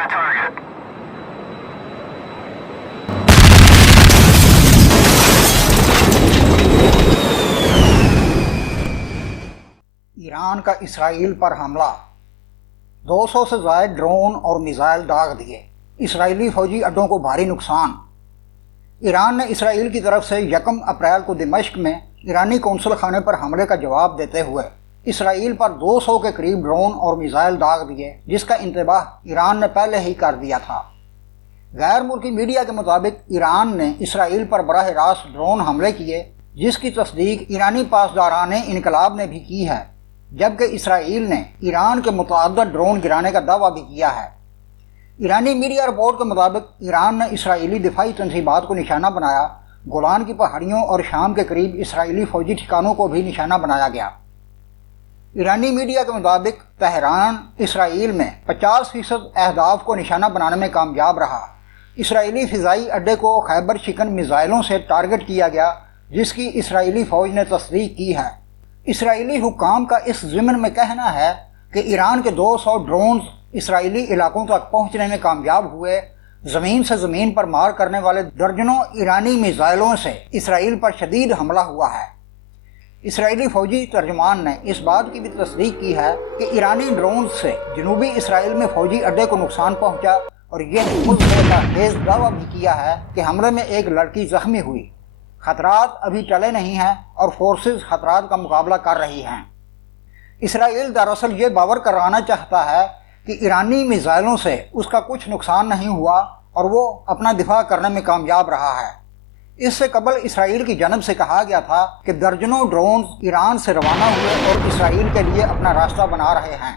ایران کا اسرائیل پر حملہ، 200 سے زائد ڈرون اور میزائل داغ دیے، اسرائیلی فوجی اڈوں کو بھاری نقصان۔ ایران نے اسرائیل کی طرف سے 1 اپریل کو دمشق میں ایرانی قونصل خانے پر حملے کا جواب دیتے ہوئے اسرائیل پر 200 کے قریب ڈرون اور میزائل داغ دیے، جس کا انتباہ ایران نے پہلے ہی کر دیا تھا۔ غیر ملکی میڈیا کے مطابق ایران نے اسرائیل پر براہ راست ڈرون حملے کیے، جس کی تصدیق ایرانی پاسداران انقلاب نے بھی کی ہے، جبکہ اسرائیل نے ایران کے متعدد ڈرون گرانے کا دعویٰ بھی کیا ہے۔ ایرانی میڈیا رپورٹ کے مطابق ایران نے اسرائیلی دفاعی تنصیبات کو نشانہ بنایا، گولان کی پہاڑیوں اور شام کے قریب اسرائیلی فوجی ٹھکانوں کو بھی نشانہ بنایا گیا۔ ایرانی میڈیا کے مطابق تہران اسرائیل میں 50% اہداف کو نشانہ بنانے میں کامیاب رہا۔ اسرائیلی فضائی اڈے کو خیبر شکن میزائلوں سے ٹارگٹ کیا گیا، جس کی اسرائیلی فوج نے تصدیق کی ہے۔ اسرائیلی حکام کا اس ضمن میں کہنا ہے کہ ایران کے 200 ڈرونز اسرائیلی علاقوں تک پہنچنے میں کامیاب ہوئے۔ زمین سے زمین پر مار کرنے والے درجنوں ایرانی میزائلوں سے اسرائیل پر شدید حملہ ہوا ہے۔ اسرائیلی فوجی ترجمان نے اس بات کی بھی تصدیق کی ہے کہ ایرانی ڈرونز سے جنوبی اسرائیل میں فوجی اڈے کو نقصان پہنچا، اور یہ خیز دعویٰ بھی کیا ہے کہ حملے میں ایک لڑکی زخمی ہوئی۔ خطرات ابھی ٹلے نہیں ہیں اور فورسز خطرات کا مقابلہ کر رہی ہیں۔ اسرائیل دراصل یہ باور کرانا چاہتا ہے کہ ایرانی میزائلوں سے اس کا کچھ نقصان نہیں ہوا اور وہ اپنا دفاع کرنے میں کامیاب رہا ہے۔ اس سے قبل اسرائیل کی جانب سے کہا گیا تھا کہ درجنوں ڈرونز ایران سے روانہ ہوئے اور اسرائیل کے لیے اپنا راستہ بنا رہے ہیں۔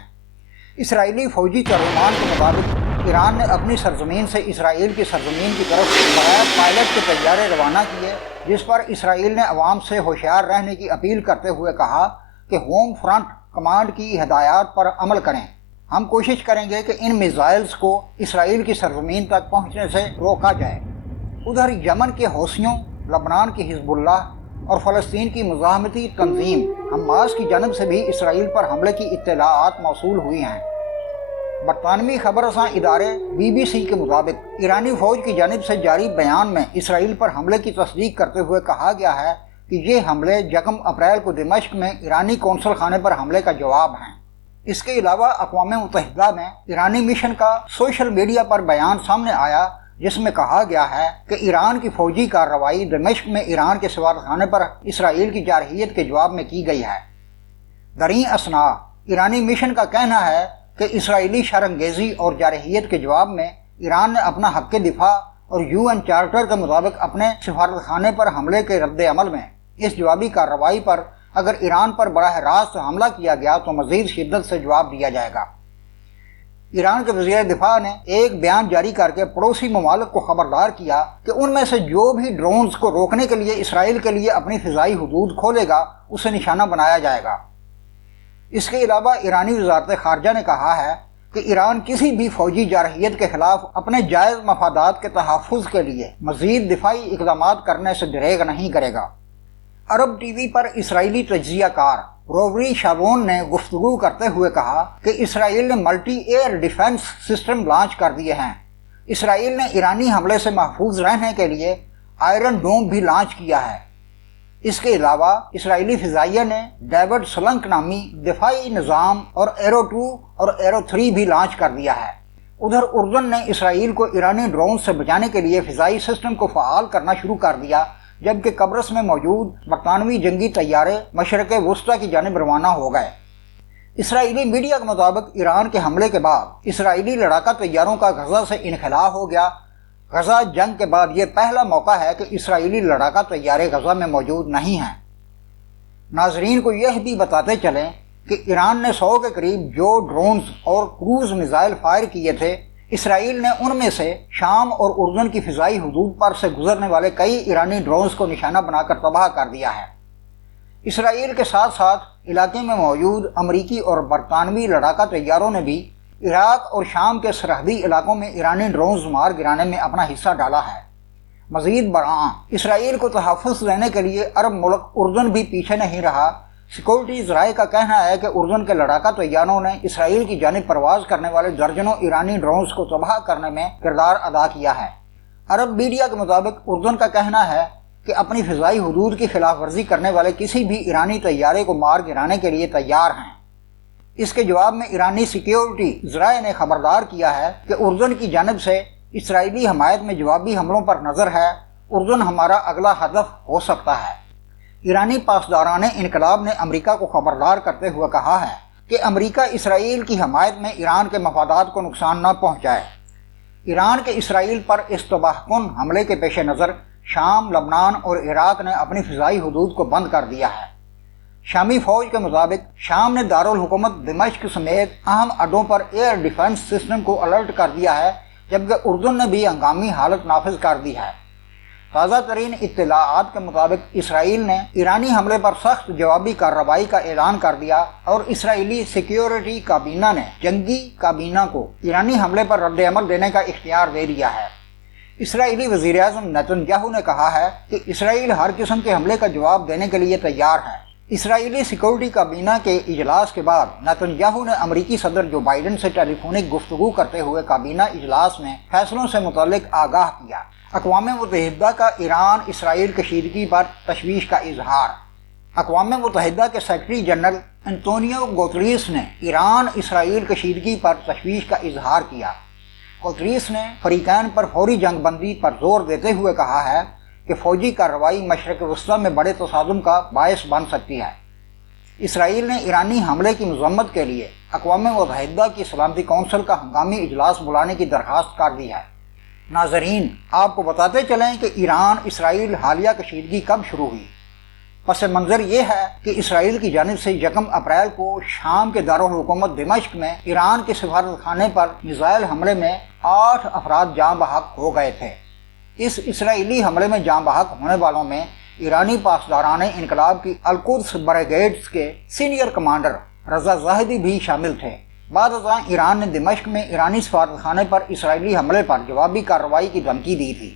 اسرائیلی فوجی ترجمان کے مطابق ایران نے اپنی سرزمین سے اسرائیل کی سرزمین کی طرف بغیر پائلٹ کے طیارے روانہ کیے، جس پر اسرائیل نے عوام سے ہوشیار رہنے کی اپیل کرتے ہوئے کہا کہ ہوم فرنٹ کمانڈ کی ہدایات پر عمل کریں۔ ہم کوشش کریں گے کہ ان میزائلز کو اسرائیل کی سرزمین تک پہنچنے سے روکا جائے۔ ادھر یمن کے حوثیوں، لبنان کی حزب اللہ اور فلسطین کی مزاحمتی تنظیم حماس کی جانب سے بھی اسرائیل پر حملے کی اطلاعات موصول ہوئی ہیں۔ برطانوی خبر رساں ادارے BBC کے مطابق ایرانی فوج کی جانب سے جاری بیان میں اسرائیل پر حملے کی تصدیق کرتے ہوئے کہا گیا ہے کہ یہ حملے 1 اپریل کو دمشق میں ایرانی قونصل خانے پر حملے کا جواب ہیں۔ اس کے علاوہ اقوام متحدہ میں ایرانی مشن کا سوشل میڈیا پر بیان سامنے آیا، جس میں کہا گیا ہے کہ ایران کی فوجی کارروائی دمشق میں ایران کے سفارتخانے پر اسرائیل کی جارحیت کے جواب میں کی گئی ہے۔ دریں اثنا ایرانی مشن کا کہنا ہے کہ اسرائیلی شرانگیزی اور جارحیت کے جواب میں ایران نے اپنا حق دفاع اور UN چارٹر کے مطابق اپنے سفارتخانے پر حملے کے رد عمل میں اس جوابی کارروائی پر اگر ایران پر براہ راست حملہ کیا گیا تو مزید شدت سے جواب دیا جائے گا۔ ایران کے وزیر دفاع نے ایک بیان جاری کر کے پڑوسی ممالک کو خبردار کیا کہ ان میں سے جو بھی ڈرونز کو روکنے کے لیے اسرائیل کے لیے اپنی فضائی حدود کھولے گا اسے نشانہ بنایا جائے گا۔ اس کے علاوہ ایرانی وزارت خارجہ نے کہا ہے کہ ایران کسی بھی فوجی جارحیت کے خلاف اپنے جائز مفادات کے تحفظ کے لیے مزید دفاعی اقدامات کرنے سے دریغ نہیں کرے گا۔ عرب ٹی وی پر اسرائیلی تجزیہ کار روری شارون نے گفتگو کرتے ہوئے کہا کہ اسرائیل نے multi air defence system launch کر دیے ہیں۔ اسرائیل نے ایرانی حملے سے محفوظ رہنے کے لیے آئرن ڈوم بھی لانچ کیا ہے۔ اس کے علاوہ اسرائیلی فضائیہ نے ڈیوڈ سلنک نامی دفاعی نظام اور ایرو 2 اور ایرو 3 بھی لانچ کر دیا ہے۔ ادھر اردن نے اسرائیل کو ایرانی ڈرون سے بچانے کے لیے فضائی سسٹم کو فعال کرنا شروع کر دیا، جبکہ قبرص میں موجود برطانوی جنگی طیارے مشرق وسطیٰ کی جانب روانہ ہو گئے۔ اسرائیلی میڈیا کے مطابق ایران کے حملے کے بعد اسرائیلی لڑاکا طیاروں کا غزہ سے انخلاء ہو گیا۔ غزہ جنگ کے بعد یہ پہلا موقع ہے کہ اسرائیلی لڑاکا طیارے غزہ میں موجود نہیں ہیں۔ ناظرین کو یہ بھی بتاتے چلیں کہ ایران نے 100 کے قریب جو ڈرونز اور کروز میزائل فائر کیے تھے، اسرائیل نے ان میں سے شام اور اردن کی فضائی حدود پر سے گزرنے والے کئی ایرانی ڈرونز کو نشانہ بنا کر تباہ کر دیا ہے۔ اسرائیل کے ساتھ ساتھ علاقے میں موجود امریکی اور برطانوی لڑاکا طیاروں نے بھی عراق اور شام کے سرحدی علاقوں میں ایرانی ڈرونز مار گرانے میں اپنا حصہ ڈالا ہے۔ مزید برآں اسرائیل کو تحفظ دینے کے لیے عرب ملک اردن بھی پیچھے نہیں رہا، سیکورٹی ذرائع کا کہنا ہے کہ اردن کے لڑاکا طیاروں نے اسرائیل کی جانب پرواز کرنے والے درجنوں ایرانی ڈرونز کو تباہ کرنے میں کردار ادا کیا ہے۔ عرب میڈیا کے مطابق اردن کا کہنا ہے کہ اپنی فضائی حدود کی خلاف ورزی کرنے والے کسی بھی ایرانی طیارے کو مار گرانے کے لیے تیار ہیں۔ اس کے جواب میں ایرانی سیکیورٹی ذرائع نے خبردار کیا ہے کہ اردن کی جانب سے اسرائیلی حمایت میں جوابی حملوں پر نظر ہے، اردن ہمارا اگلا ہدف ہو سکتا ہے۔ ایرانی پاسداران انقلاب نے امریکہ کو خبردار کرتے ہوئے کہا ہے کہ امریکہ اسرائیل کی حمایت میں ایران کے مفادات کو نقصان نہ پہنچائے۔ ایران کے اسرائیل پر اس تباہ کن حملے کے پیش نظر شام، لبنان اور عراق نے اپنی فضائی حدود کو بند کر دیا ہے۔ شامی فوج کے مطابق شام نے دارالحکومت دمشق سمیت اہم اڈوں پر ایئر ڈیفنس سسٹم کو الرٹ کر دیا ہے، جبکہ اردن نے بھی ہنگامی حالت نافذ کر دی ہے۔ تازہ ترین اطلاعات کے مطابق اسرائیل نے ایرانی حملے پر سخت جوابی کارروائی کا اعلان کر دیا اور اسرائیلی سیکیورٹی کابینہ نے جنگی کابینہ کو ایرانی حملے پر رد عمل دینے کا اختیار دے دیا ہے۔ اسرائیلی وزیر اعظم نیتن یاہو نے کہا ہے کہ اسرائیل ہر قسم کے حملے کا جواب دینے کے لیے تیار ہے۔ اسرائیلی سیکورٹی کابینہ کے اجلاس کے بعد نیتن یاہو نے امریکی صدر جو بائیڈن سے ٹیلی فونک گفتگو کرتے ہوئے کابینہ اجلاس میں فیصلوں سے متعلق آگاہ کیا۔ اقوام متحدہ کا ایران اسرائیل کشیدگی پر تشویش کا اظہار۔ اقوام متحدہ کے سیکرٹری جنرل انتونیو گوتریس نے ایران اسرائیل کشیدگی پر تشویش کا اظہار کیا۔ گوتریس نے فریقین پر فوری جنگ بندی پر زور دیتے ہوئے کہا ہے کہ فوجی کارروائی مشرق وسطیٰ میں بڑے تصادم کا باعث بن سکتی ہے۔ اسرائیل نے ایرانی حملے کی مذمت کے لیے اقوام متحدہ کی سلامتی کونسل کا ہنگامی اجلاس بلانے کی درخواست کر دی ہے۔ ناظرین، آپ کو بتاتے چلیں کہ ایران اسرائیل حالیہ کشیدگی کب شروع ہوئی۔ پس منظر یہ ہے کہ اسرائیل کی جانب سے 1 اپریل کو شام کے دارالحکومت دمشق میں ایران کے سفارت خانے پر میزائل حملے میں 8 افراد جاں بحق ہو گئے تھے۔ اس اسرائیلی حملے میں جاں بحق ہونے والوں میں ایرانی پاسداران انقلاب کی القدس بریگیڈز کے سینئر کمانڈر رضا زاہدی بھی شامل تھے۔ بعد ازاں ایران نے دمشق میں ایرانی سفارت خانے پر اسرائیلی حملے پر جوابی کارروائی کی دھمکی دی تھی۔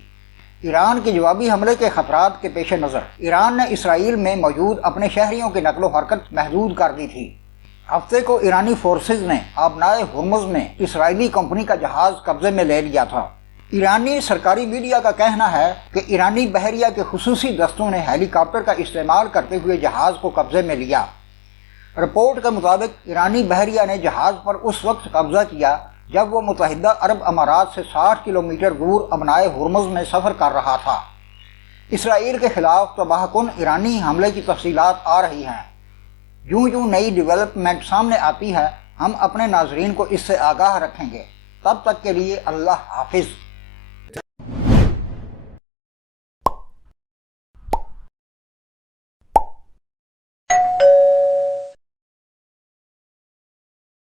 ایران کے جوابی حملے کے خطرات کے پیش نظر ایران نے اسرائیل میں موجود اپنے شہریوں کی نقل و حرکت محدود کر دی تھی۔ ہفتے کو ایرانی فورسز نے آبنائے ہرمز میں اسرائیلی کمپنی کا جہاز قبضے میں لے لیا تھا۔ ایرانی سرکاری میڈیا کا کہنا ہے کہ ایرانی بحریہ کے خصوصی دستوں نے ہیلی کاپٹر کا استعمال کرتے ہوئے جہاز کو قبضے میں لیا۔ رپورٹ کے مطابق ایرانی بحریہ نے جہاز پر اس وقت قبضہ کیا جب وہ متحدہ عرب امارات سے 60 کلومیٹر دور آبنائے ہرمز میں سفر کر رہا تھا۔ اسرائیل کے خلاف تباہ کن ایرانی حملے کی تفصیلات آ رہی ہیں۔ یوں نئی ڈیولپمنٹ سامنے آتی ہے، ہم اپنے ناظرین کو اس سے آگاہ رکھیں گے۔ تب تک کے لیے اللہ حافظ۔